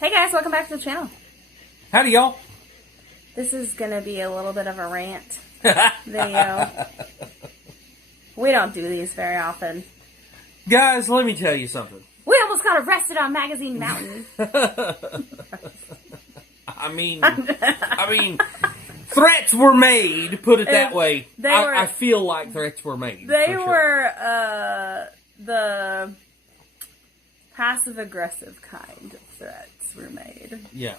Hey guys, welcome back to the channel. Howdy, y'all. This is going to be a little bit of a rant video. We don't do these very often. Guys, let me tell you something. We almost got arrested on Magazine Mountain. I mean, threats were made, put it that way. I feel like threats were made. They were, the passive-aggressive kind of threats were made. Yeah.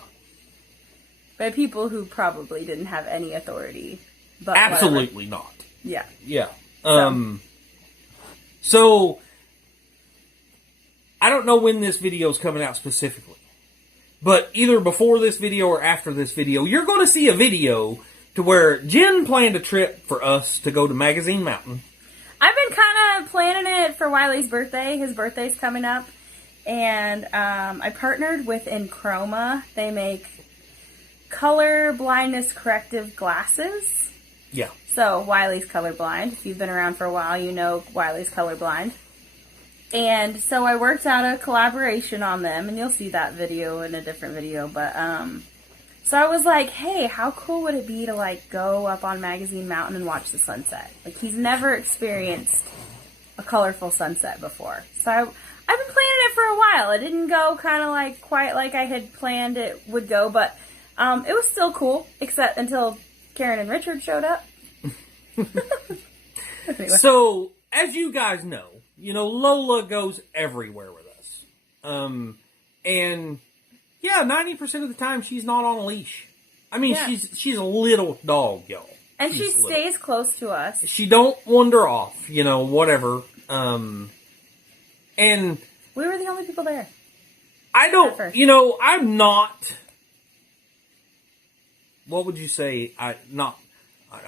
By people who probably didn't have any authority. But absolutely whatever. not. Yeah. Yeah. So, I don't know when this video is coming out specifically. But either before this video or after this video, you're going to see a video to where Jen planned a trip for us to go to Magazine Mountain. I've been kind of planning it for Wiley's birthday. His birthday's coming up. And I partnered with Enchroma. They make color blindness corrective glasses. Yeah. So Wiley's colorblind. If you've been around for a while, you know Wiley's colorblind. And so I worked out a collaboration on them, and you'll see that video in a different video. But so I was like, hey, how cool would it be to like go up on Magazine Mountain and watch the sunset? Like, he's never experienced a colorful sunset before. So I've been planning it for a while. It didn't go kind of like quite like I had planned it would go, but it was still cool, except until Karen and Richard showed up. Anyway. So, as you guys know, Lola goes everywhere with us. And yeah, 90% of the time she's not on a leash. I mean, yeah. she's a little dog, y'all. And she stays close to us. She don't wander off, whatever. And we were the only people there. I don't, I'm not, what would you say? I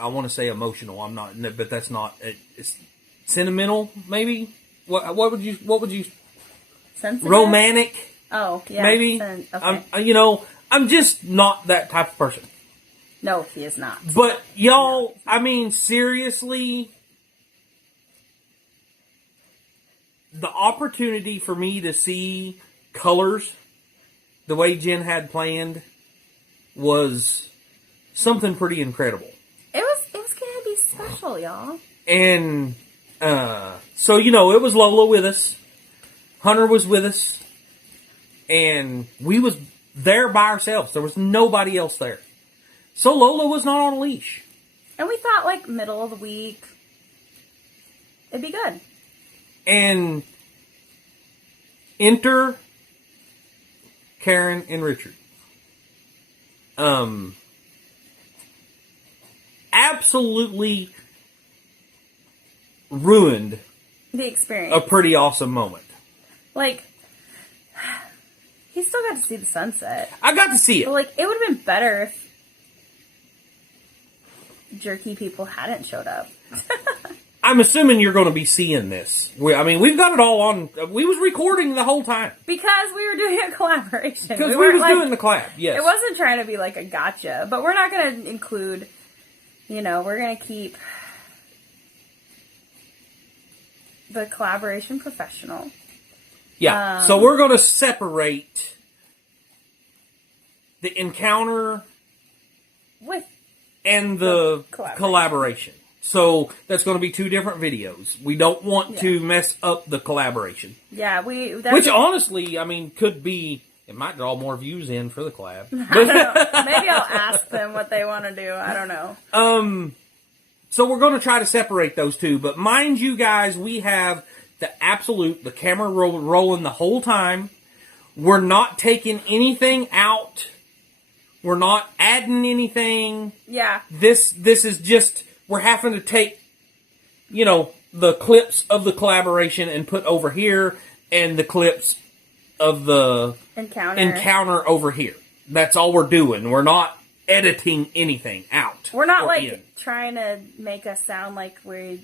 want to say emotional. I'm not, but that's not, it's sentimental, maybe? What would you? Sensitive? Romantic? Oh, yeah. Maybe. Okay. I'm just not that type of person. No, he is not. But y'all, I mean, seriously, the opportunity for me to see colors the way Jen had planned was something pretty incredible. It was gonna be special, y'all. And so it was Lola with us, Hunter was with us, and we was there by ourselves. There was nobody else there. So Lola was not on a leash. And we thought, like, middle of the week, it'd be good. And enter Karen and Richard. Absolutely ruined the experience. A pretty awesome moment. Like, he still got to see the sunset. I got to see it. But, like, it would have been better if jerky people hadn't showed up. I'm assuming you're going to be seeing this. We've got it all on. We was recording the whole time. Because we were doing a collaboration. Because we was doing the collab, yes. It wasn't trying to be like a gotcha. But we're not going to include, we're going to keep the collaboration professional. Yeah. So we're going to separate the encounter with and the collaboration. So that's going to be two different videos. We don't want to mess up the collaboration. Yeah, which honestly, could be. It might draw more views in for the collab. I don't know. Maybe I'll ask them what they want to do. I don't know. So we're going to try to separate those two. But mind you guys, we have the camera rolling the whole time. We're not taking anything out. We're not adding anything. Yeah. This is just, we're having to take, the clips of the collaboration and put over here, and the clips of the encounter over here. That's all we're doing. We're not editing anything out. We're not trying to make us sound like we're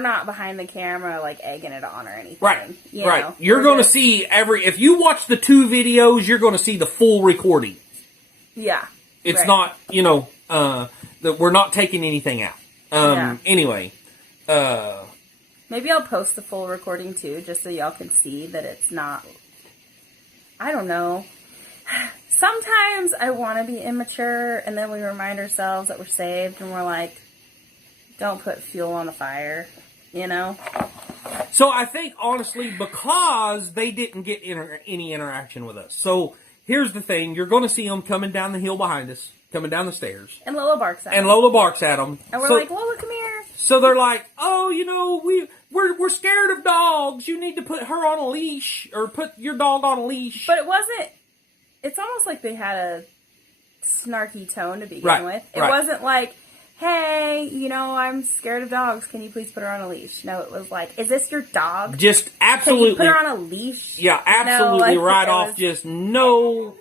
not behind the camera like egging it on or anything. Right. Right. You're going to see if you watch the two videos, you're going to see the full recording. Yeah. It's not, that we're not taking anything out. Anyway. Maybe I'll post the full recording too, just so y'all can see that it's not I don't know. Sometimes I want to be immature, and then we remind ourselves that we're saved, and we're like, don't put fuel on the fire, you know? So I think, honestly, because they didn't get any interaction with us. So here's the thing. You're going to see them coming down the hill behind us, coming down the stairs. And Lola barks at them. And Lola barks at them. And we're like, Lola, come here. So they're like, oh, you know, we're scared of dogs. You need to put her on a leash, or put your dog on a leash. But it wasn't, it's almost like they had a snarky tone to begin with. It wasn't like, hey, you know, I'm scared of dogs. Can you please put her on a leash? No, it was like, is this your dog? Just absolutely. Can you put her on a leash? Yeah, absolutely, right off. Just no,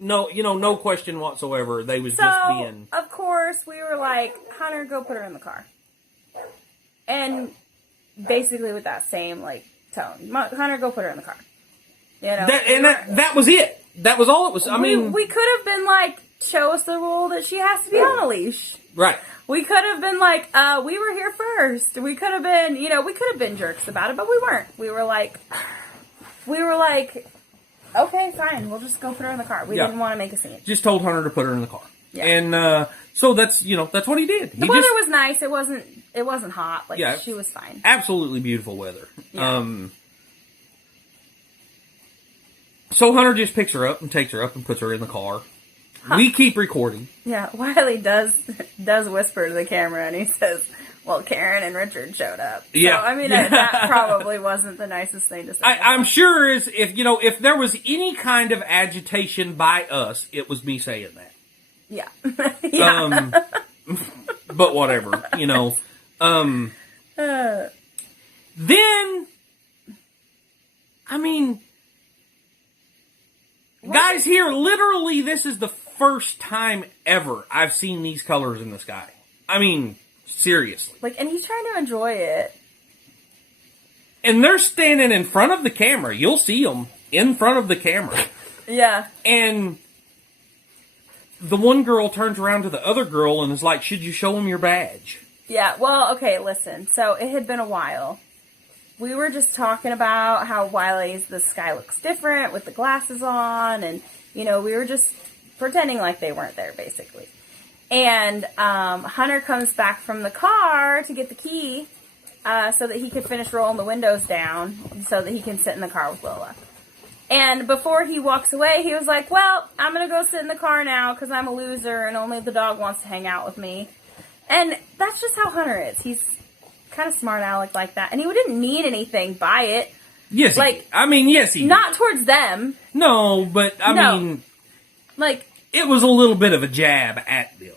no question whatsoever. They was just being. Of course, we were like, Hunter, go put her in the car. And basically with that same, like, tone. Hunter, go put her in the car. You know? That was it. That was all it was. I mean, we could have been like, show us the rule that she has to be on a leash. Right. We could have been like, we were here first. We could have been, you know, we could have been jerks about it, but we weren't. We were like, okay, fine. We'll just go put her in the car. We didn't want to make a scene. Just told Hunter to put her in the car. Yeah. And so that's what he did. The weather was nice. It wasn't hot. Like, she was fine. Absolutely beautiful weather. Yeah. So Hunter just picks her up and takes her up and puts her in the car. Huh. We keep recording. Yeah, Wiley does whisper to the camera, and he says, well, Karen and Richard showed up. Yeah. So, I mean, that probably wasn't the nicest thing to say. I'm sure if there was any kind of agitation by us, it was me saying that. Yeah. Yeah. But whatever, Then, I mean, guys, here, literally, this is the first time ever I've seen these colors in the sky. I mean, seriously. Like, and he's trying to enjoy it. And they're standing in front of the camera. You'll see them in front of the camera. Yeah. And the one girl turns around to the other girl and is like, should you show them your badge? Yeah, well, okay, listen. So, it had been a while. We were just talking about how the sky looks different with the glasses on, and, we were just pretending like they weren't there, basically. And Hunter comes back from the car to get the key so that he could finish rolling the windows down so that he can sit in the car with Lola. And before he walks away, he was like, well, I'm going to go sit in the car now because I'm a loser and only the dog wants to hang out with me. And that's just how Hunter is. He's kind of smart aleck like that. And he didn't mean anything by it. Yes, yes, he not towards them. No, but, I mean... Like... It was a little bit of a jab at them.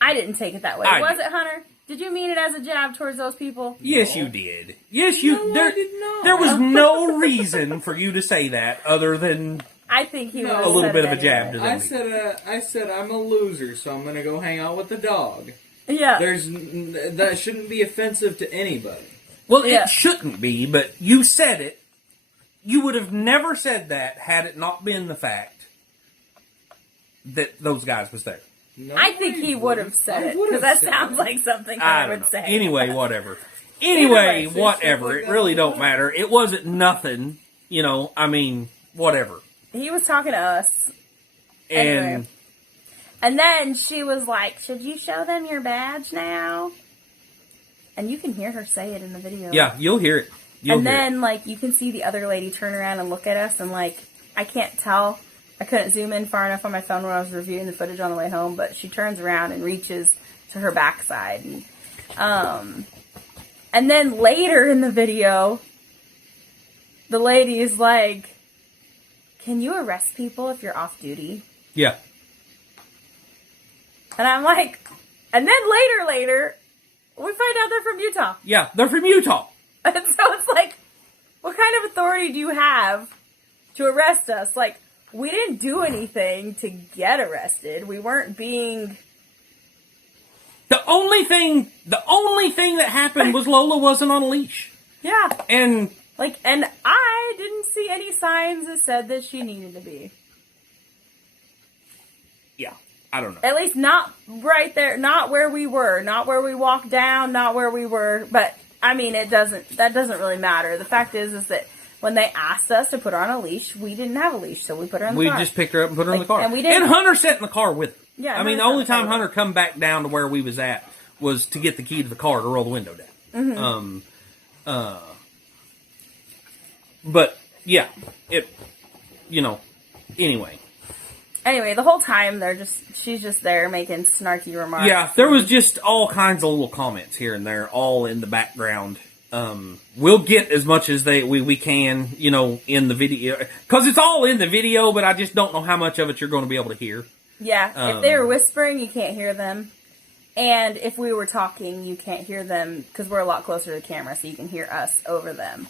I didn't take it that way. Was it, Hunter? Did you mean it as a jab towards those people? Yes, you did. Yes, you... No, I did not. There was no reason for you to say that other than... I think he was a little bit of a jab to them. I said I'm a loser, so I'm going to go hang out with the dog. Yeah. That shouldn't be offensive to anybody. Well, it shouldn't be, but you said it. You would have never said that had it not been the fact that those guys was there. No, I think he would have said it, because that sounds like something I would say. Anyway, whatever. Anyway, whatever. It really don't matter. It wasn't nothing, whatever. He was talking to us. Anyway. And then she was like, should you show them your badge now? And you can hear her say it in the video. Yeah, you'll hear it. Then, you can see the other lady turn around and look at us, and, I can't tell. I couldn't zoom in far enough on my phone when I was reviewing the footage on the way home, but she turns around and reaches to her backside. And then later in the video, the lady is like, can you arrest people if you're off duty? Yeah. And I'm like, and then later, we find out they're from Utah. Yeah, they're from Utah. And so it's like, what kind of authority do you have to arrest us? We didn't do anything to get arrested. We weren't being... The only thing that happened was Lola wasn't on a leash. Yeah. And I didn't see any signs that said that she needed to be. Yeah. I don't know. At least not right there, not where we were, not where we walked down, not where we were, but, that doesn't really matter. The fact is that when they asked us to put her on a leash, we didn't have a leash, so we put her in the car. We just picked her up and put her in the car. And we didn't. And Hunter sat in the car with her. Yeah. I mean, the only time Hunter come back down to where we was at was to get the key to the car to roll the window down. But yeah, anyway. Anyway, the whole time she's just there making snarky remarks. Yeah, there was just all kinds of little comments here and there, all in the background. We'll get as much as we can, in the video, because it's all in the video, but I just don't know how much of it you're going to be able to hear. Yeah, if they were whispering, you can't hear them. And if we were talking, you can't hear them, because we're a lot closer to the camera, so you can hear us over them.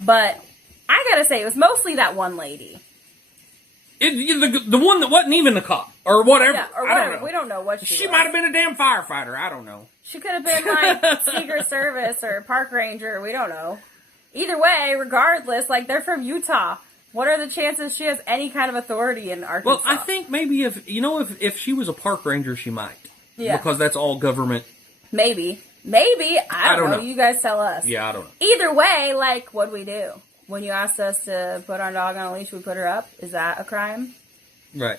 But I gotta say, it was mostly that one lady. The one that wasn't even the cop, or whatever. Yeah, or whatever. I don't know. We don't know what she might have been a damn firefighter. I don't know. She could have been like Secret Service or Park Ranger. We don't know. Either way, regardless, they're from Utah. What are the chances she has any kind of authority in Arkansas? Well, I think maybe if she was a park ranger, she might. Yeah. Because that's all government. Maybe. I don't know. You guys tell us. Yeah, I don't know. Either way, what'd we do? When you asked us to put our dog on a leash, we put her up. Is that a crime? Right.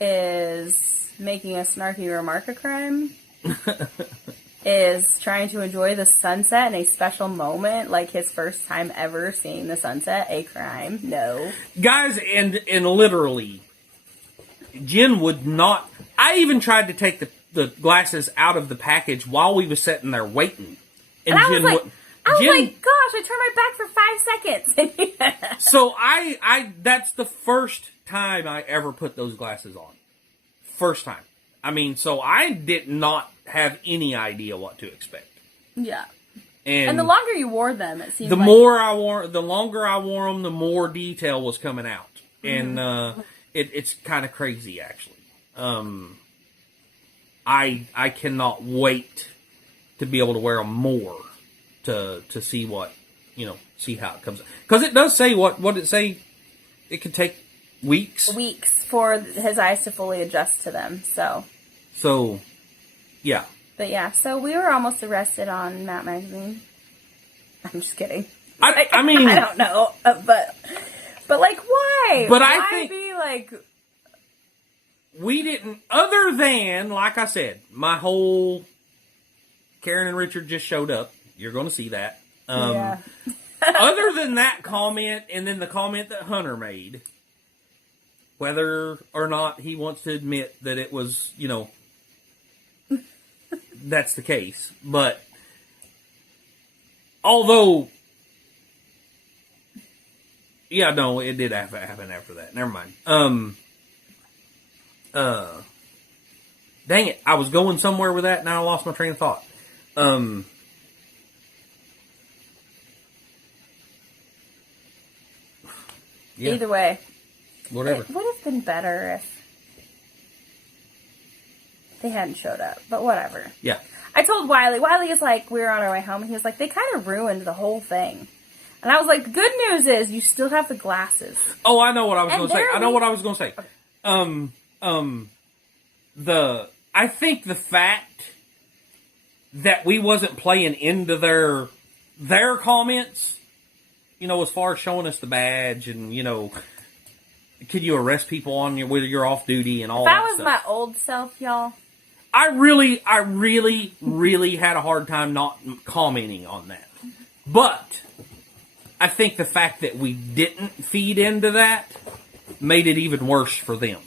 Is making a snarky remark a crime? Is trying to enjoy the sunset in a special moment, like his first time ever seeing the sunset, a crime? No. Guys, and literally, Jen would not... I even tried to take the glasses out of the package while we was sitting there waiting. And I was like... gosh, I turned my back for 5 seconds. So that's the first time I ever put those glasses on. First time. I mean, so I did not have any idea what to expect. Yeah. And the longer you wore them, it seemed the longer I wore them, the more detail was coming out. Mm-hmm. And it's kind of crazy, actually. I cannot wait to be able to wear them more. To see what, see how it comes out. Because it does say, what did it say? It could take weeks? Weeks for his eyes to fully adjust to them, So, yeah. But yeah, so we were almost arrested on Map Magazine. I'm just kidding. I mean... I don't know, but why? But why I think... be we didn't, other than, like I said, my whole... Karen and Richard just showed up. You're going to see that. Yeah. Other than that comment, and then the comment that Hunter made, whether or not he wants to admit that it was, that's the case. But, although, yeah, no, it did happen after that. Never mind. Dang it, I was going somewhere with that, and now I lost my train of thought. Yeah. Either way. Whatever. It would have been better if they hadn't showed up, but whatever. Yeah. I told Wiley. Wiley is we were on our way home, and he was like, they kind of ruined the whole thing. And I was like, the good news is you still have the glasses. Oh, I know what I was going to say. I know what I was going to say. I think the fact that we wasn't playing into their comments, as far as showing us the badge and, could you arrest people on whether you're off duty and all that stuff. That was my old self, y'all. I really, really had a hard time not commenting on that. But I think the fact that we didn't feed into that made it even worse for them.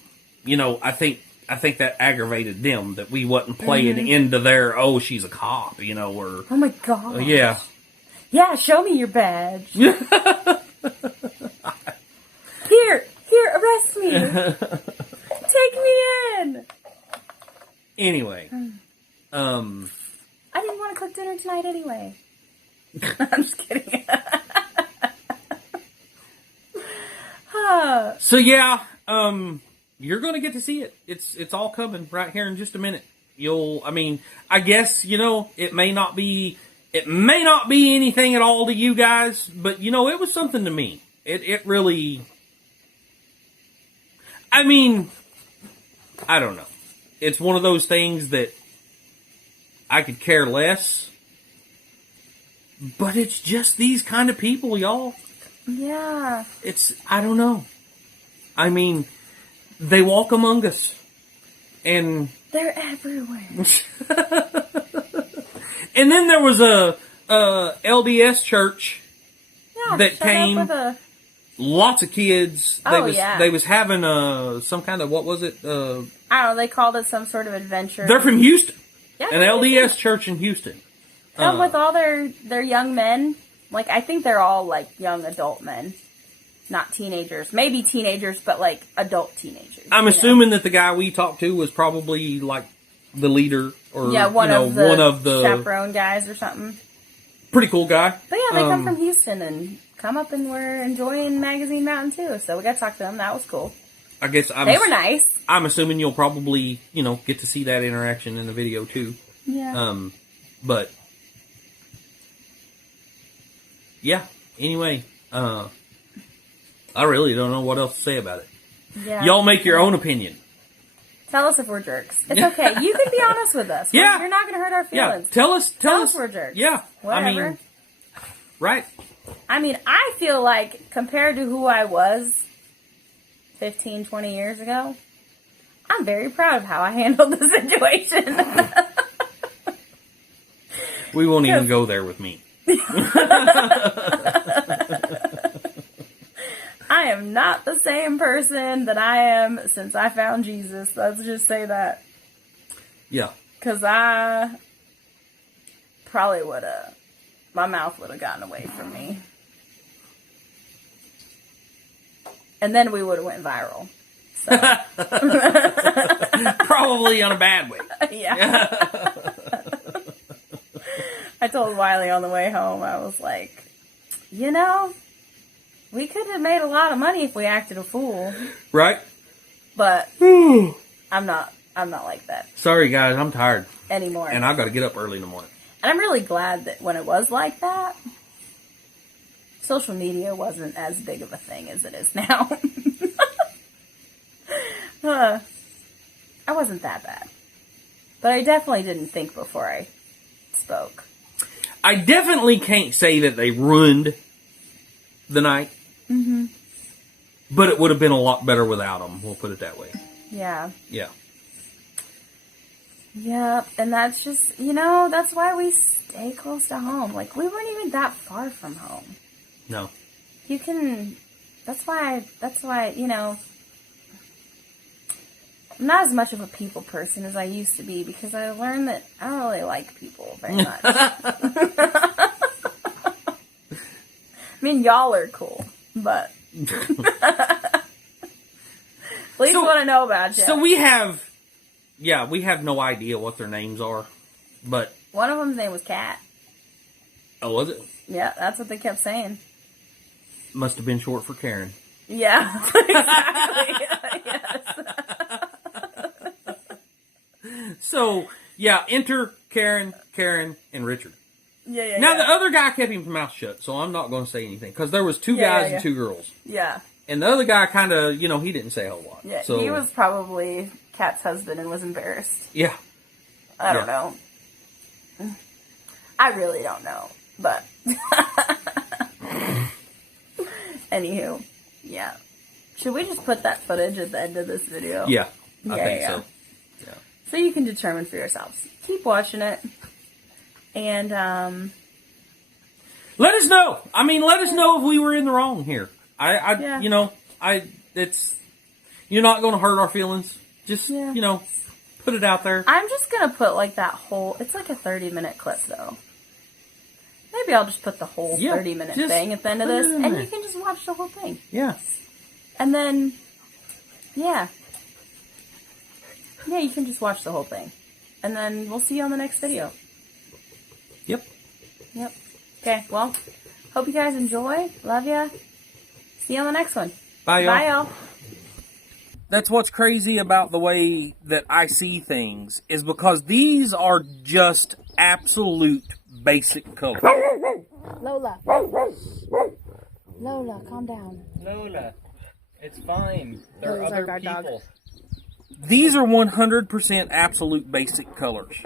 I think that aggravated them that we wasn't playing into their, oh, she's a cop, or... Oh my God. Yeah. Yeah, show me your badge. Here, arrest me. Take me in. Anyway. I didn't want to cook dinner tonight anyway. I'm just kidding. So yeah, you're going to get to see it. It's all coming right here in just a minute. I guess, it may not be anything at all to you guys, but it was something to me. It really, I don't know. It's one of those things that I could care less, but it's just these kind of people, y'all. Yeah. I don't know. I mean, they walk among us. And they're everywhere. And then there was a LDS church that came. Lots of kids. They was having some kind of, what was it? I don't know. They called it some sort of adventure. They're from Houston. Yeah, an LDS church in Houston. With all their young men. Like, I think they're all, like, young adult men. Not teenagers. Maybe teenagers, but, like, adult teenagers. I'm assuming that the guy we talked to was probably, like, the leader. Or, one of the chaperone guys or something. Pretty cool guy. But, yeah, they come from Houston and come up and were enjoying Magazine Mountain, too. So we got to talk to them. That was cool. I guess they were nice. I'm assuming you'll probably, get to see that interaction in the video, too. Yeah. But... yeah, anyway, I really don't know what else to say about it. Yeah. Y'all make your own opinion. Tell us if we're jerks. It's okay. You can be honest with us. Yeah. You're not going to hurt our feelings. Yeah. Tell us we're jerks. Yeah. Whatever. I mean, right. I mean, I feel like compared to who I was 15, 20 years ago, I'm very proud of how I handled the situation. We won't even go there with me. I am not the same person that I am since I found Jesus. Let's just say that. Yeah. Because I probably would have, my mouth would have gotten away from me. And then we would have went viral. So. Probably on a bad way. Yeah. I told Wiley on the way home, I was like, we could have made a lot of money if we acted a fool. Right. But I'm not like that. Sorry, guys. I'm tired. Anymore. And I've got to get up early in the morning. And I'm really glad that when it was like that, social media wasn't as big of a thing as it is now. I wasn't that bad. But I definitely didn't think before I spoke. I definitely can't say that they ruined the night. Mm-hmm. But it would have been a lot better without them. We'll put it that way. Yeah. Yeah. Yep. And that's just, that's why we stay close to home. Like, we weren't even that far from home. No. You can, that's why, I'm not as much of a people person as I used to be because I learned that I don't really like people very much. I mean, y'all are cool, but at least what I know about you. So we have no idea what their names are, but one of them's name was Kat. Oh, was it? Yeah, that's what they kept saying. Must have been short for Karen. Yeah, exactly. Yes. So, yeah, enter Karen, and Richard. Yeah. Now, the other guy kept his mouth shut, so I'm not going to say anything. Because there was two guys and two girls. Yeah. And the other guy kind of, he didn't say a whole lot. Yeah, so, he was probably Kat's husband and was embarrassed. Yeah. I don't know. I really don't know. But, anywho, yeah. Should we just put that footage at the end of this video? Yeah, I think so. Yeah. So you can determine for yourselves. Keep watching it. And, let us know. I mean, let us know if we were in the wrong here. Yeah. You're not going to hurt our feelings. Just, put it out there. I'm just going to put, like, that whole, it's like a 30-minute clip, though. Maybe I'll just put the whole 30-minute thing at the end of this, and you can just watch the whole thing. Yeah. And then, yeah, you can just watch the whole thing. And then we'll see you on the next video. Yep. Okay, well, hope you guys enjoy. Love ya. See you on the next one. Bye, y'all. Bye, y'all. That's what's crazy about the way that I see things, is because these are just absolute basic colors. Lola, calm down. Lola, it's fine. There are other people. These are 100% absolute basic colors.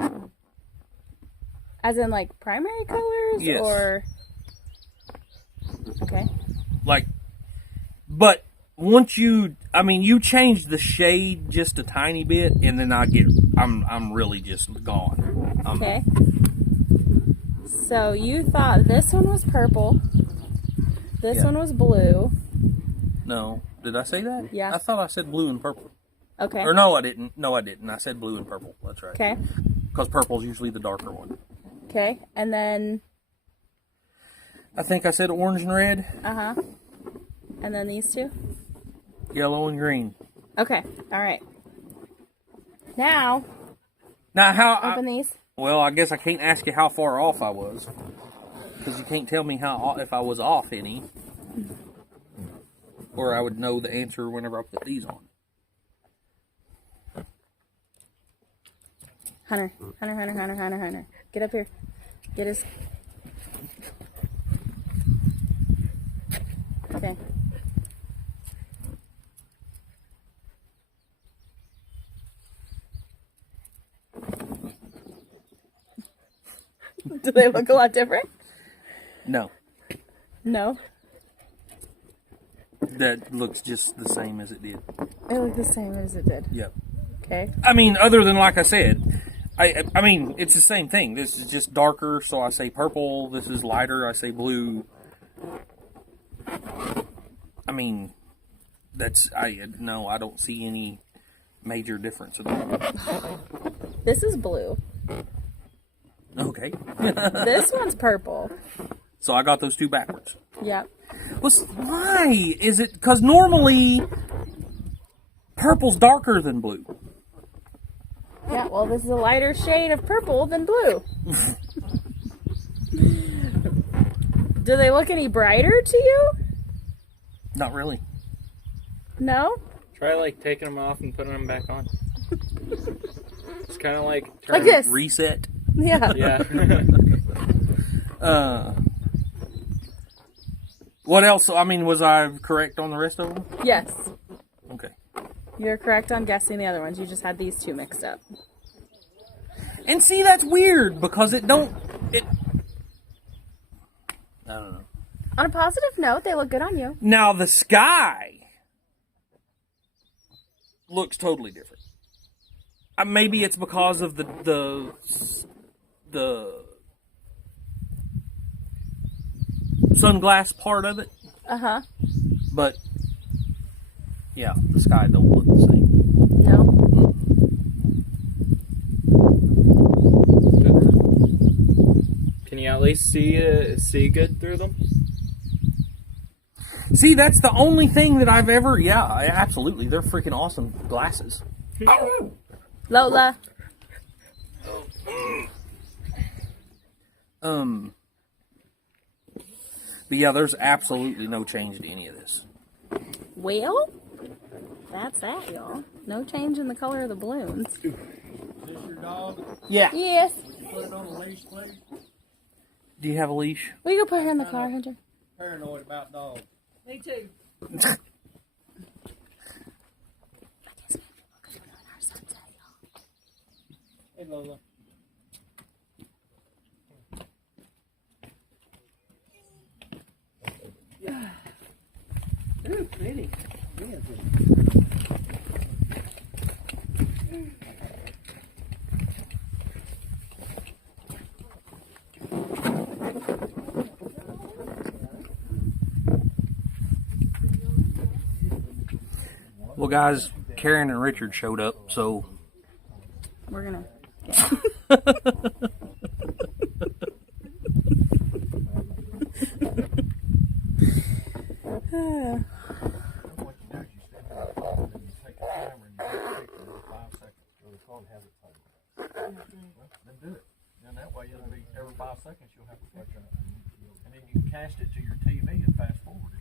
As in, like, primary colors? Yes. Or... Okay. Like, but once you change the shade just a tiny bit, and then I'm really just gone. Okay. So you thought this one was purple. This one was blue. No, did I say that? Yeah. I thought I said blue and purple. Okay. Or no, I didn't. No, I didn't. I said blue and purple. That's right. Okay. Because purple's usually the darker one. Okay, and then... I think I said orange and red. Uh-huh. And then these two? Yellow and green. Okay, all right. Now how... open these. Well, I guess I can't ask you how far off I was. Because you can't tell me if I was off any. Or I would know the answer whenever I put these on. Hunter. Get up here. Get his... Okay. Do they look a lot different? No. No? That looks just the same as it did. They look the same as it did. Yep. Okay. I mean, other than like I said, I mean, it's the same thing. This is just darker, so I say purple. This is lighter, I say blue. I mean, I don't see any major difference at all. This is blue. Okay. This one's purple. So I got those two backwards. Yep. Why is it? Because normally purple's darker than blue. Yeah, well, this is a lighter shade of purple than blue. Do they look any brighter to you? Not really. No? Try like taking them off and putting them back on. It's kind of like Like this. Reset. Yeah. Yeah. What else? I mean, was I correct on the rest of them? Yes. Okay. You're correct on guessing the other ones. You just had these two mixed up. And see, that's weird because I don't know. On a positive note, they look good on you. Now the sky looks totally different. Maybe it's because of the sunglass part of it. Uh-huh. But yeah, the sky don't look the same. No. Can you at least see good through them? See, that's the only thing that I've ever... Yeah, absolutely. They're freaking awesome glasses. Lola. But yeah, there's absolutely no change to any of this. Well, that's that, y'all. No change in the color of the balloons. Is this your dog? Yeah. Yes. Put it on a leash, please. Do you have a leash? We can put her in the car, Hunter. Paranoid about dogs. Me too. Hey, Lola. Ooh, pretty. Well, guys, Karen and Richard showed up, so... We're gonna... Then do it. Then that way it'll be every 5 seconds you'll have a picture. And then you can cast it to your TV and fast forward it.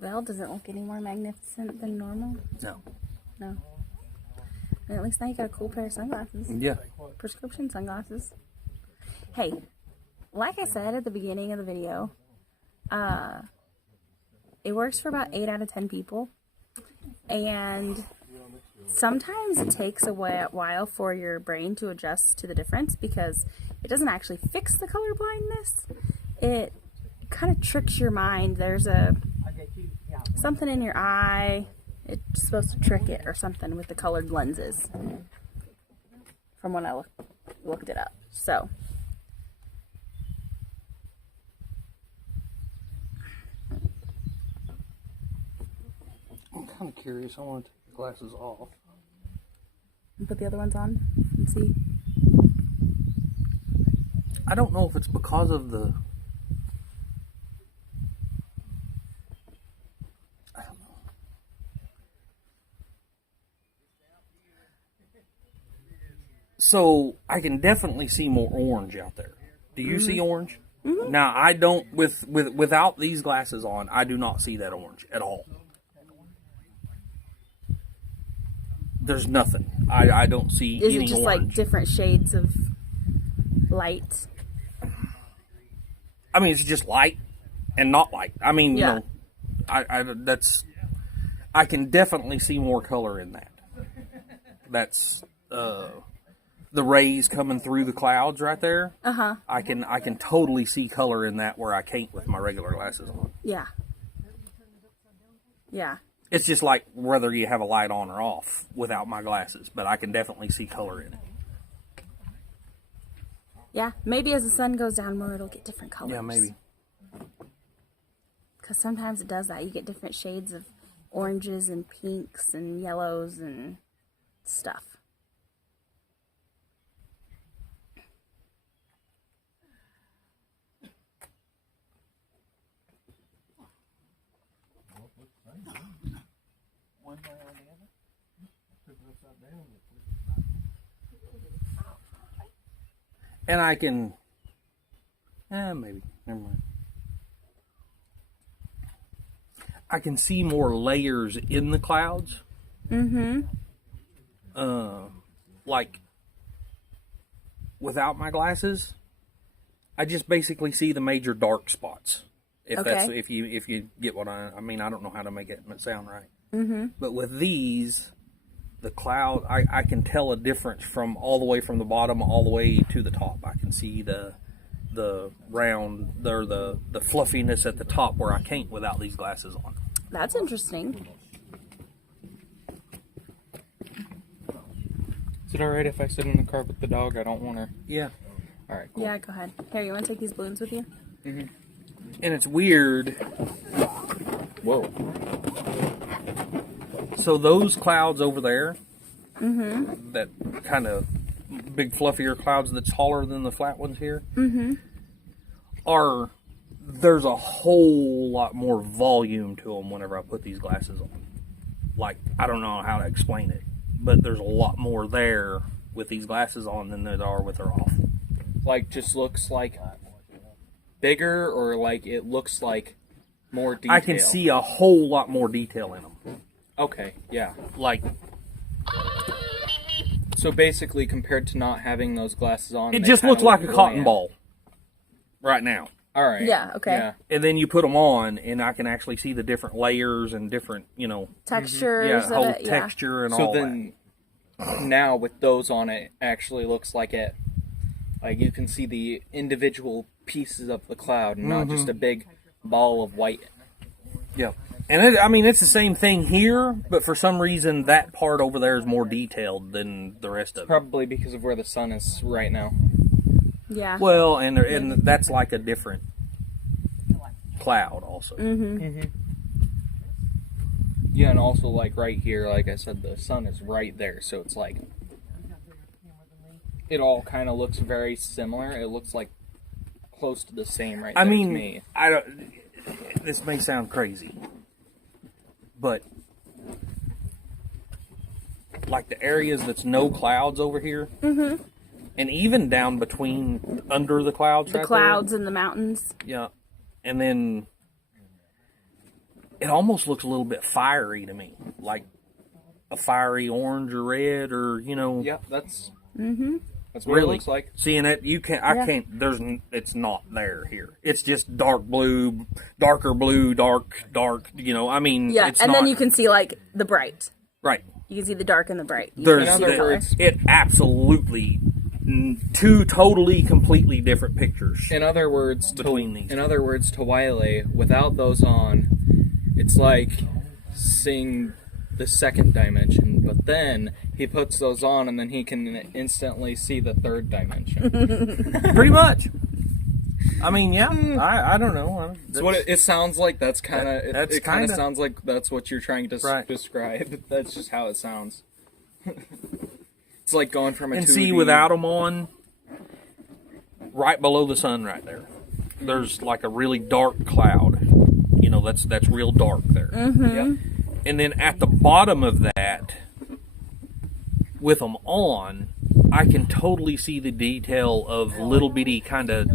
Well, does it look any more magnificent than normal? No. No. And at least now you got a cool pair of sunglasses. Yeah. Prescription sunglasses. Hey, like I said at the beginning of the video, it works for about 8 out of 10 people. And sometimes it takes a while for your brain to adjust to the difference because it doesn't actually fix the color blindness. It kind of tricks your mind. There's something in your eye. It's supposed to trick it or something with the colored lenses from when I looked it up. So I'm kind of curious. I want to take the glasses off. and put the other ones on and see. I don't know if it's because of the... I don't know. So, I can definitely see more orange out there. Do you see orange? Mm-hmm. Now, I don't, without these glasses on, I do not see that orange at all. There's nothing. I don't see any orange. Is it just like different shades of light? I mean, it's just light and not light. I mean, Yeah. you know, I can definitely see more color in that. That's the rays coming through the clouds right there. Uh-huh. I can totally see color in that where I can't with my regular glasses on. Yeah. Yeah. It's just like whether you have a light on or off without my glasses, but I can definitely see color in it. Yeah. Maybe as the sun goes down more, it'll get different colors. Yeah, maybe. Because sometimes it does that. You get different shades of oranges and pinks and yellows and stuff. One way or the other. Flip it upside down. And I can... maybe. Never mind. I can see more layers in the clouds. Mm-hmm. Like, without my glasses, I just basically see the major dark spots. If you get what I mean, I don't know how to make it sound right. Mm-hmm. But with these, the cloud, I can tell a difference from all the way from the bottom all the way to the top. I can see the round, or the fluffiness at the top where I can't without these glasses on. That's interesting. Is it alright if I sit in the car with the dog? I don't want to. Yeah. Alright, cool. Yeah, go ahead. Here, you want to take these balloons with you? Mm-hmm. And it's weird. Whoa. So those clouds over there, Mm-hmm. that kind of big fluffier clouds that's taller than the flat ones here, Mm-hmm. there's a whole lot more volume to them whenever I put these glasses on. Like, I don't know how to explain it, but there's a lot more there with these glasses on than there are with her off. Like, just looks like bigger, or like it looks like more detail? I can see a whole lot more detail in them. Okay, yeah. Like, So basically, compared to not having those glasses on, it they just kinda looks like a look cotton bland. ball right now. Alright. Yeah, okay. Yeah. And then you put them on, and I can actually see the different layers and different, Textures whole of it, yeah. texture and So all then, now with those on, it actually looks like you can see the individual pieces of the cloud, and not just a big ball of white. that. Yeah. And it's the same thing here, but for some reason that part over there is more detailed than the rest of it. Probably because of where the sun is right now. Yeah. Well, and that's like a different cloud also. Mm-hmm. Yeah, and also like right here, like I said, the sun is right there, so it's like it all kind of looks very similar. It looks like close to the same right there to me. I don't. This may sound crazy, but like the areas that's no clouds over here, and even down between under the clouds, The right clouds and the mountains. there, yeah, and then it almost looks a little bit fiery to me, like a fiery orange or red, or Yeah, that's Mm-hmm. That's what really. it looks like. Seeing it, you can't. I can't. It's not there here. It's just dark blue, darker blue, dark. You know, I mean, Yeah, it's and not, then you can see like the bright. right. You can see the dark and the bright. There's In other words, it absolutely two totally completely different pictures. In other words, to Wiley, without those on, it's like seeing the second dimension, but then he puts those on and then he can instantly see the third dimension. Pretty much. I mean, yeah, I don't know. That's what it sounds like. That's kind of That's it kind of kinda- sounds like that's what you're trying to Right. describe. That's just how it sounds. It's like going from a And 2D... see, without them on, right below the sun right there, there's like a really dark cloud. You know, that's real dark there. Yep. And then at the bottom of that, with them on, I can totally see the detail of little bitty kind of,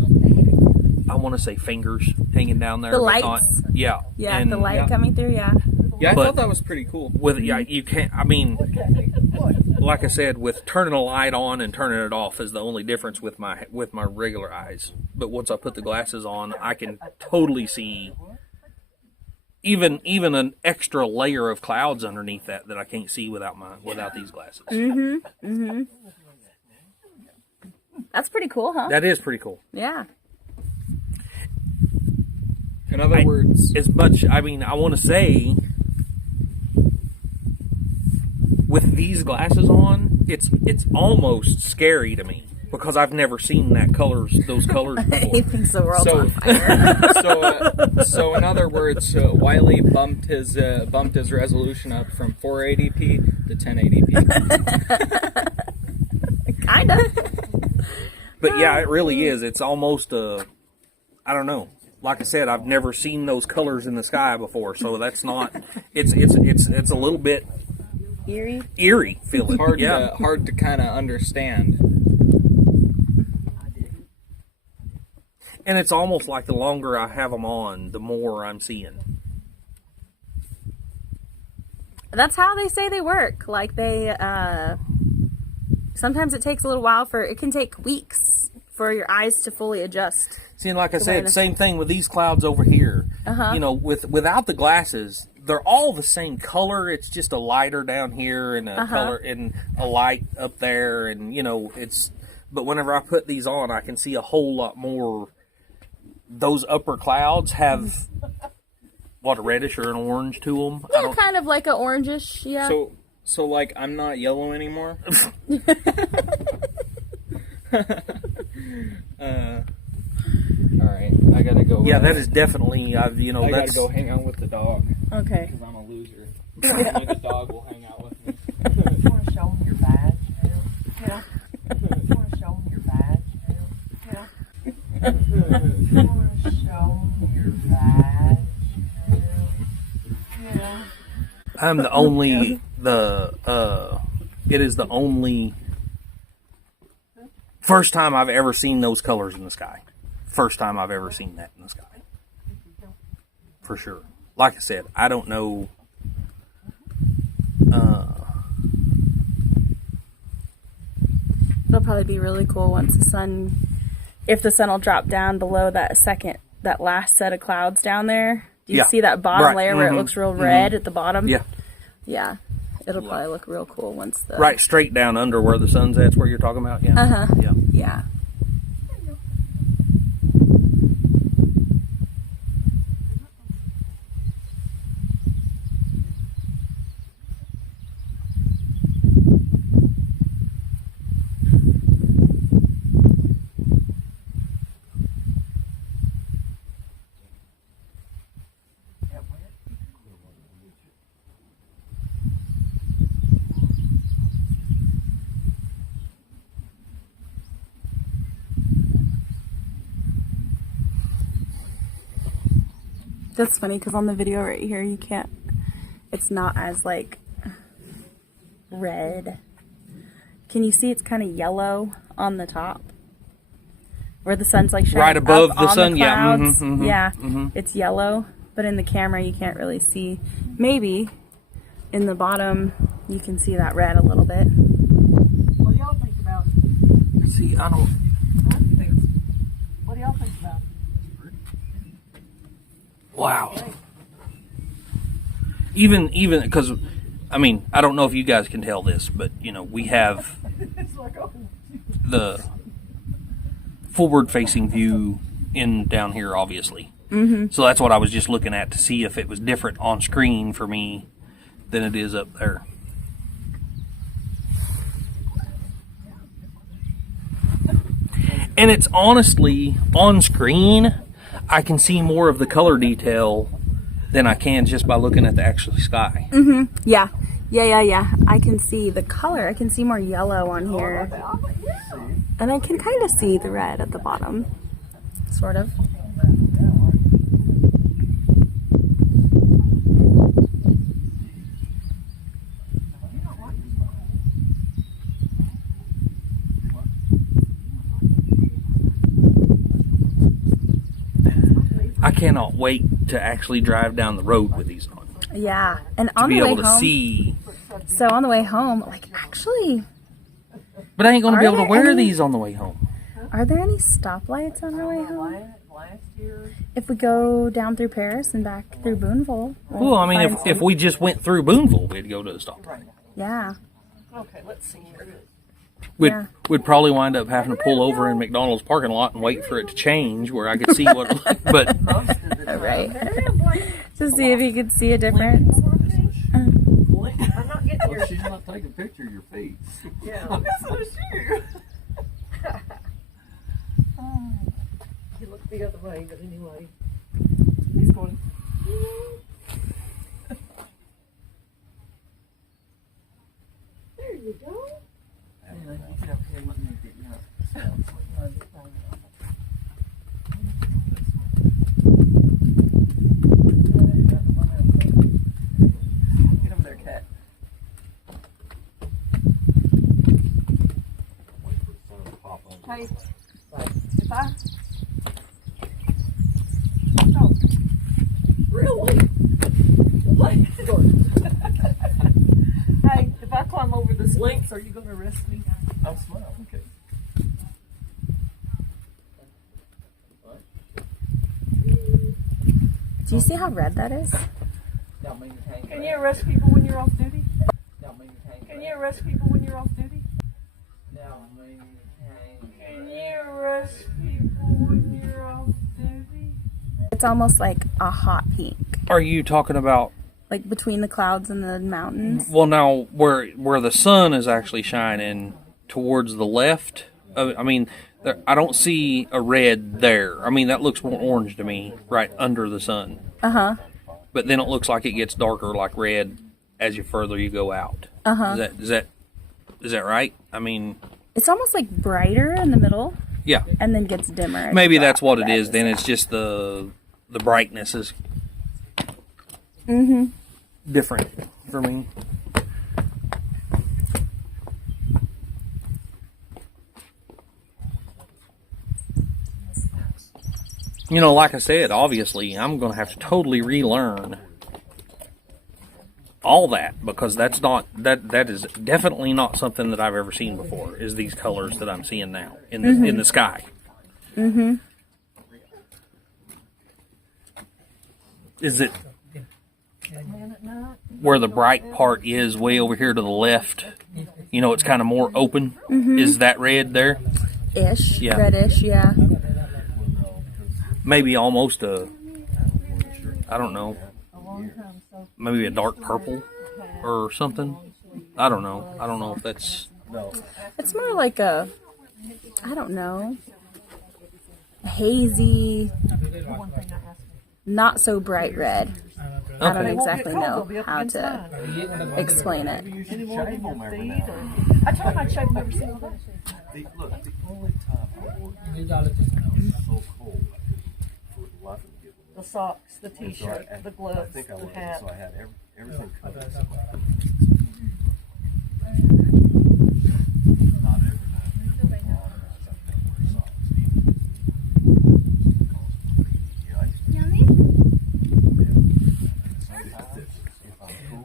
I want to say fingers hanging down there. The but lights. Yeah. Yeah, And the light coming through, yeah. Yeah, I But- thought that was pretty cool. with you can't. I mean, like I said, with turning a light on and turning it off is the only difference with my regular eyes. But once I put the glasses on, I can totally see even an extra layer of clouds underneath that I can't see without these glasses. That's pretty cool, huh? That is pretty cool. Yeah. In other words, As much, I mean, I want to say, with these glasses on, it's almost scary to me because I've never seen those colors He before. thinks the world's So- on fire. so in other words, Wiley bumped his resolution up from 480p to 1080p. Kind of. But yeah, it really is. It's almost I don't know. Like I said, I've never seen those colors in the sky before, so that's not. It's a little bit Eerie feeling. Hard to kind of understand. And it's almost like the longer I have them on, the more I'm seeing. That's how they say they work. Like they, sometimes it takes a little while it can take weeks for your eyes to fully adjust. See, and like I said, same thing with these clouds over here. You know, without the glasses, they're all the same color. It's just a lighter down here and a color and a light up there, and you know, it's. But whenever I put these on, I can see a whole lot more. Those upper clouds have what, a reddish or an orange to them. Yeah, kind of like a orangish. Yeah. So like I'm not yellow anymore. All right, I gotta go. Yeah, that is definitely. I that's gotta go hang out with the dog Okay. because I'm a loser. Only the dog will hang out with me. You want to show them your badge now? Yeah. You want to show them your badge now? Yeah. You want to show them your badge now? Yeah. I'm the only it is the only first time I've ever seen those colors in the sky. First time I've ever seen that in the sky. For sure. Like I said, I don't know It'll probably be really cool once if the sun will drop down below that last set of clouds down there. Do you see that bottom layer where it looks real red at the bottom? Yeah. Yeah. It'll probably look real cool once the... Right straight down under where the sun's at. That's where you're talking about? Yeah. Uh-huh. Yeah. Yeah. That's funny because on the video right here, you can't, it's not as like red. Can you see it's kind of yellow on the top? Where the sun's like shining Right above up the on sun, the yeah. clouds. Yeah, it's yellow, but in the camera you can't really see. Maybe in the bottom you can see that red a little bit. What do y'all think about See, I don't. What do y'all think about it? Wow. Even because, I mean, I don't know if you guys can tell this, but you know, we have It's like, oh. the forward-facing view in down here, obviously. So that's what I was just looking at to see if it was different on screen for me than it is up there. And it's honestly, on screen, I can see more of the color detail than I can just by looking at the actual sky. Yeah. I can see the color. I can see more yellow on here. And I can kind of see the red at the bottom. Sort of. I cannot wait to actually drive down the road with these on. Yeah. And To on be the way able to home. see. So on the way home, like actually, But I ain't going to be Are able to there wear any- these on the way home. are there any stoplights on our way home? Last year, If we go down through Paris and back through Booneville. Well, I mean, find if some. we just went through Booneville, we'd go to the stoplight. Yeah. okay, let's see here. Yeah. We'd probably wind up having to pull over in McDonald's parking lot and wait for it to change where I could see what it looked. But Right. To see if you could see a difference. I'm not getting your. She's not taking a picture of your face. Yeah, that's what it's you. He looked the other way, but anyway, he's going. There you go. Get him there, cat. Hey, if I. Oh, really? What? Hey, if I climb over this length, are you going to arrest me? I'll smile. Okay. Do you see how red that is? Can you arrest people when you're off duty? Can you arrest people when you're off duty? Can you arrest people when you're off duty? It's almost like a hot pink. are you talking about? Like between the clouds and the mountains. Well, now where the sun is actually shining towards the left. I mean, I don't see a red there. I mean, that looks more orange to me, right under the sun. Uh-huh. But then it looks like it gets darker, like red, as you further you go out. Uh-huh. Is that right? I mean, It's almost like brighter in the middle yeah. and then gets dimmer. as Maybe you go that's out what the it is. edges. Then it's just the brightness is different for me. You know, like I said, obviously, I'm going to have to totally relearn all that because that's not that is definitely not something that I've ever seen before. Is these colors that I'm seeing now in the sky? Is it where the bright part is way over here to the left? You know, it's kind of more open. Is that red there? Ish. Yeah. Reddish, yeah. Maybe almost I don't know, maybe a dark purple or something. I don't know. I don't know if that's... It's more like a, I don't know, hazy, not so bright red. I don't Okay. exactly know how to explain it. Shave them every now and then. I told him I'd shave him every single day. Look, the only time I would it's so cold, I would love to get one. The socks, the So I- t-shirt, the I gloves, think I the would. hat. So I had everything covered. Not every night.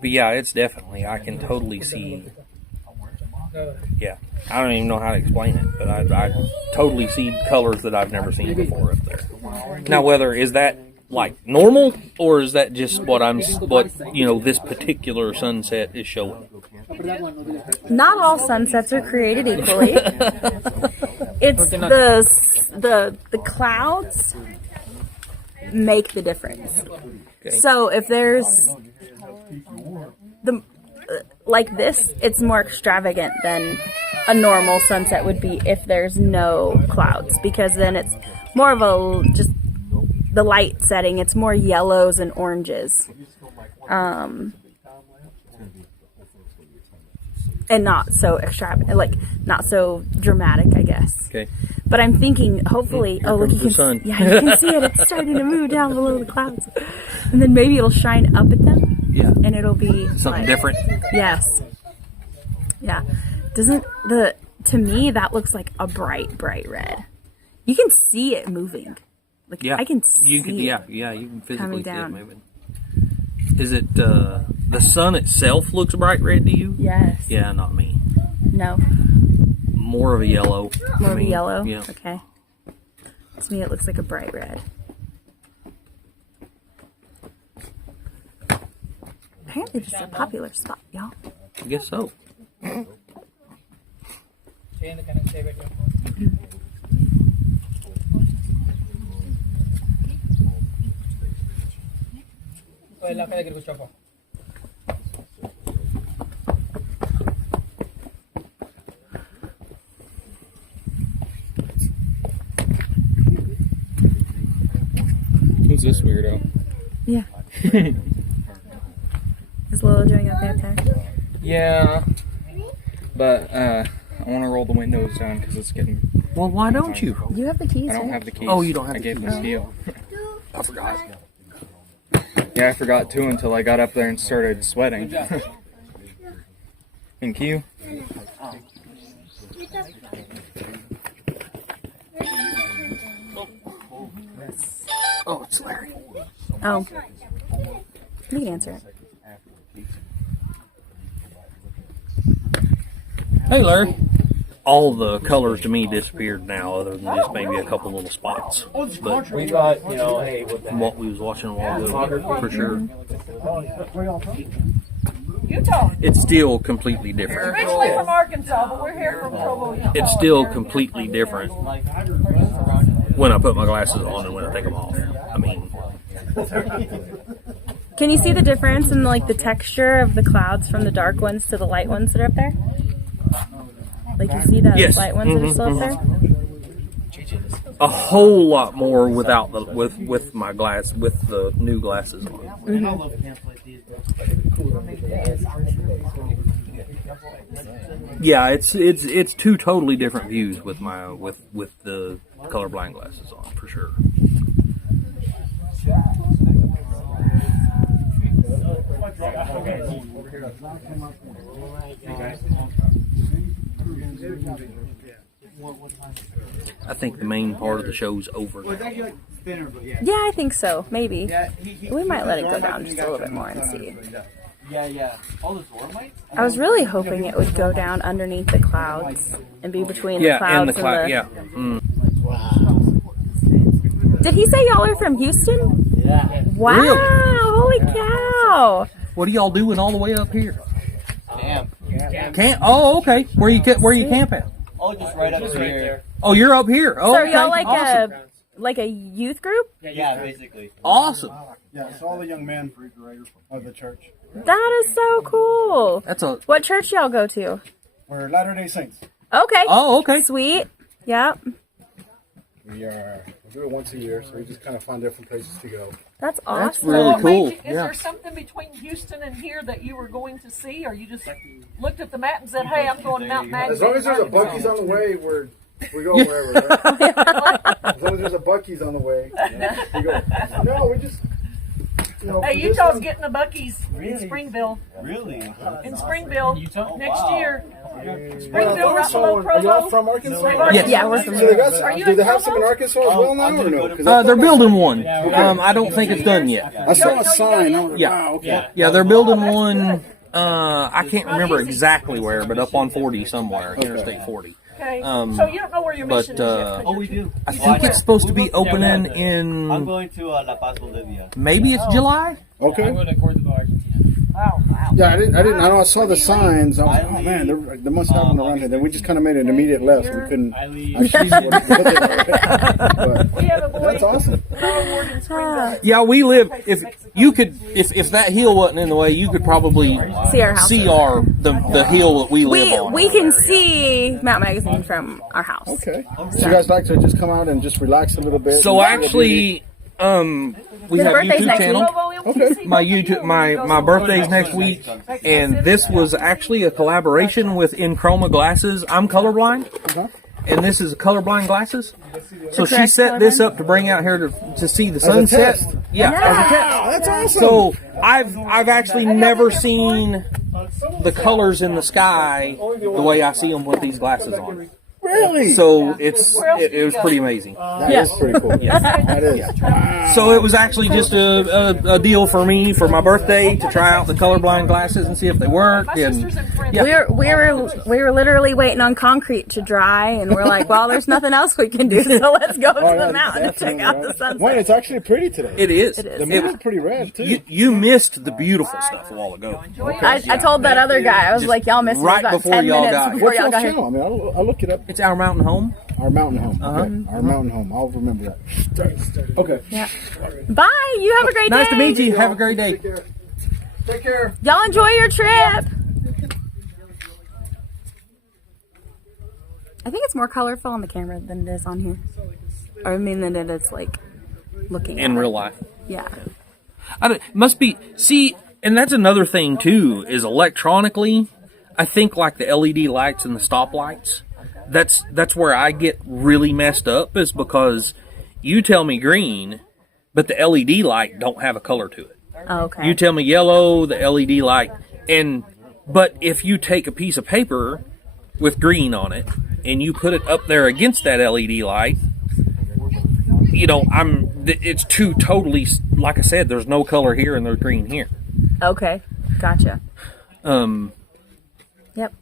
But yeah, it's definitely, I can totally see. Yeah. I don't even know how to explain it, but I totally see colors that I've never seen before up there. Now, whether is that like normal, or is that just what this particular sunset is showing? Not all sunsets are created equally. It's the clouds make the difference. Okay. So if there's like this, it's more extravagant than a normal sunset would be if there's no clouds, because then it's more of just the light setting. It's more yellows and oranges, and not so extravagant, like not so dramatic, I guess. Okay. But I'm thinking, hopefully, look, you can, sun. Yeah, you can see it. It's starting to move down below the clouds, and then maybe it'll shine up at them. Yeah. And it'll be Something different. Yes. Yeah. To me, that looks like a bright red. You can see it moving. Like, Yeah. I can see it. Yeah, you can physically see it down. moving. Is it, the sun itself looks bright red to you? Yes. Yeah, not me. No. More of a yellow. More of a yellow? Yeah. Okay. To me, it looks like a bright red. Apparently this is a popular spot, y'all. I guess so. Who's this weirdo? Yeah. Is Lola doing okay up there? Yeah, but I want to roll the windows down because it's getting. Well, why don't you? You have the keys, I don't right? have the keys. Oh, you don't have I the gave keys. them to you. I forgot. Yeah, I forgot too until I got up there and started sweating. Thank you. Oh, it's Larry. Oh. You can answer it. Hey, Larry. All the colors to me disappeared now, other than just maybe a couple little spots. But We got, hey, with from what we was watching a while ago, for sure. Utah. It's still completely different. Originally from Arkansas, but we're here from Provo, Utah. It's still completely different when I put my glasses on and when I take them off. I mean, Can you see the difference in like the texture of the clouds from the dark ones to the light ones that are up there? Like you see those Yes. light ones that are still up there? a whole lot more without the with my glass with the new glasses on. Yeah, it's two totally different views with my with the colorblind glasses on for sure. I think the main part of the show's over now. Yeah, I think so. Maybe. We might let it go down just a little bit more and see. I was really hoping it would go down underneath the clouds and be between the clouds and the cloud. Yeah. Did he say y'all are from Houston? Yeah. Wow! Really? Holy cow! What are y'all doing all the way up here? Camp. Camp? Oh, okay. Where you camp at? Oh, just right up here. Oh, you're up here. Oh, So okay. y'all like Awesome. a youth group? Yeah, basically. Awesome. Yeah, it's all the young men of the church. That is so cool. That's a. What church y'all go to? We're Latter-day Saints. Okay. Oh, okay. Sweet. Yep. We do it once a year, so we just kind of find different places to go. That's awesome. That's really cool. Is there something between Houston and here that you were going to see, or you just looked at the map and said, "Hey, I'm going to Mount Magnet"? As long as there's a Buc-ee's on the way, we go wherever. Right? As long as there's a Buc-ee's on the way, we go. No, we just. Hey, Utah's getting a Buc-ee's in Springville. Really? In Springville next year. Well, Springville, right below are y'all Provo. from Arkansas? Yes. Yeah, we're from So they got Are you do in they have some Provo? in Arkansas as well now, or no? 'Cause I They're thought building one. I don't think it's done yet. I saw a sign. I was like, Yeah. wow, okay. Yeah, they're building one I can't remember exactly where, but up on 40 somewhere, Interstate 40. Okay. So you don't know where your mission is yet. Oh, we do. I think it's supposed to be opening in. I'm going to La Paz, Bolivia. Maybe it's July. Okay. I'm going to Cordoba, Argentina. Oh, wow. Yeah, I didn't. I know. I saw the signs. I was like, oh man, there must have one around here. Then we just kind of made an immediate left. So we couldn't. I leave. Actually, but We have a boy. that's awesome. Award in Springville. Yeah, we live. If you could, if that hill wasn't in the way, you could probably See our house. see the hill that we live on. We can see Mount Magazine from our house. Okay. So you guys like to just come out and just relax a little bit? So actually, we The have birthday's YouTube next channel. Okay. My birthday's next week, and this was actually a collaboration with In Chroma Glasses. I'm colorblind, and this is colorblind glasses. So she set this up to bring out here to see the sunset. test? Yeah, as a test. That's awesome. So I've actually never seen the colors in the sky the way I see them with these glasses on. Really? So it was pretty amazing. That is pretty cool. That is. So it was actually just a deal for me for my birthday to try out the colorblind glasses and see if they worked. And yeah. We were literally waiting on concrete to dry, and we're like, well, there's nothing else we can do, so let's go to the mountain and check out the sunset. Wait, it's actually pretty today. It is. The moon is pretty red too. You missed the beautiful stuff a while ago. I told that other guy, I was like, y'all missed right it about before 10 y'all minutes got here. before What's y'all your got here. channel? I mean, I'll look it up. It's Our Mountain Home. Our Mountain Home. Okay. Our Mountain Home. I'll remember that. Okay. Yeah. Bye. You have a great day. Nice to meet you. Have a great day. Take care. Y'all enjoy your trip. I think it's more colorful on the camera than it is on here. Or I mean, than it is like looking In at real it. life. Yeah. Must be. See, and that's another thing too, is electronically, I think like the LED lights and the stoplights, that's where I get really messed up, is because you tell me green, but the LED light don't have a color to it. Oh, okay. You tell me yellow, the LED light, but if you take a piece of paper with green on it and you put it up there against that LED light, it's two totally, like I said, there's no color here and there's green here. Okay. Gotcha. Yep.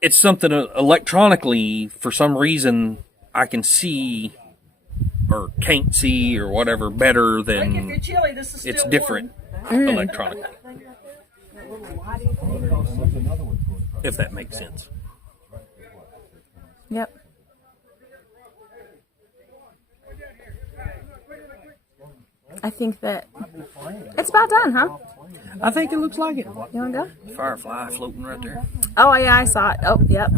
It's something electronically, for some reason, I can see or can't see or whatever better than it's different electronically. If that makes sense. Yep. I think that it's about done, huh? I think it looks like it. You want to go? Firefly floating right there. Oh, yeah, I saw it. Oh, yep.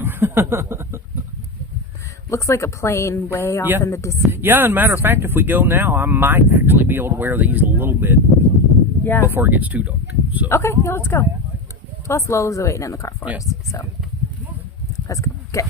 Looks like a plane way off in the distance. Yeah, and matter of fact, if we go now, I might actually be able to wear these a little bit before it gets too dark. So. Okay, yeah, let's go. Plus, Lola's waiting in the car for us, so let's go. Okay.